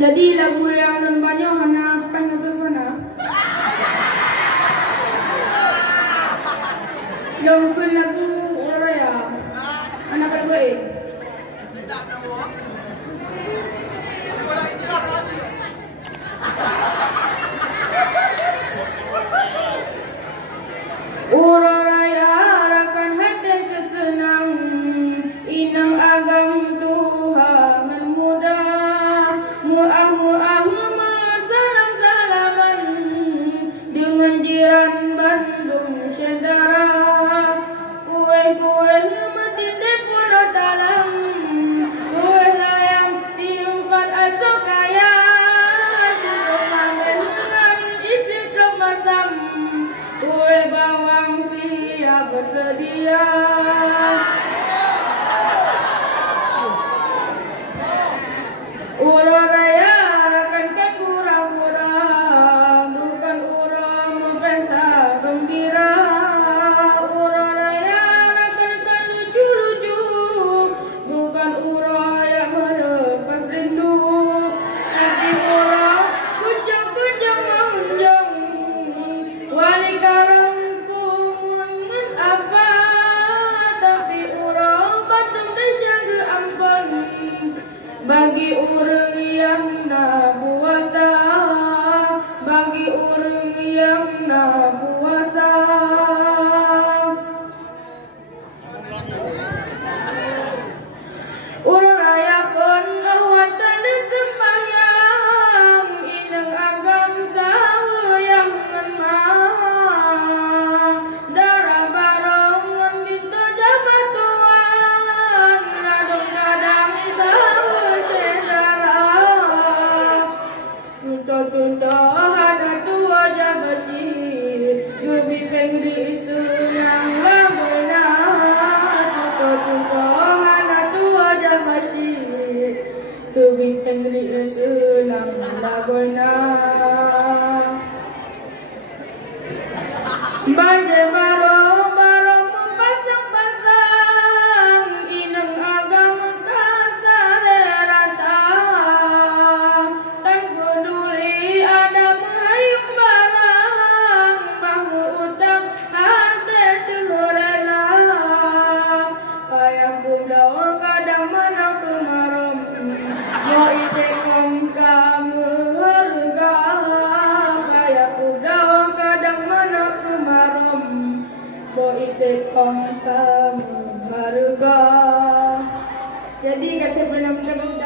Jadi lagu yang non banyak hana pengen sana. Yang pun lagu orang ya, anak berbaik. Orang raya rakan hati kesenang, inang agam Tuhan muda, muah salam salaman dengan jiran Bandung saudara. Kue matin de pulau dalam, kue layang tiumpan asok kaya, siapa dengan isi kemasam. Kue bawang siap bersedia. Urang raya rakan kan gurang-gurang, bukan urang pesta gembira. Urang raya rakan kan lucu-lucu, bukan urang yang melepas rindu. Hati urang kucang-kucang menjong, wali karangku ngen apa, tapi urang Bandung desa ke Ambon. Bagi urang yang na puasa, bagi urang yang na puasa. Urang raya pun awatan sembahyang, inang agam sahuyang ngemah. Darah barongan kita jaman tuan, adong kadang tahu sedara. Cuca-cuca hana tua jabasi, gebi pengri isunang lamena. Cuca-cuca hana tua jabasi, gebi pengri isunang lamena. Banje barong pasang-pasang, inang agam kasare rata. Tan peduli ada menghayung barang, bahu utang hante terhorela. Kaya bunda kadang mana kemarum, mau itekong kamu harga. Kaya bunda kadang mana kemarum, mau itekong kamu harga. Jadi kasih pernah mengenal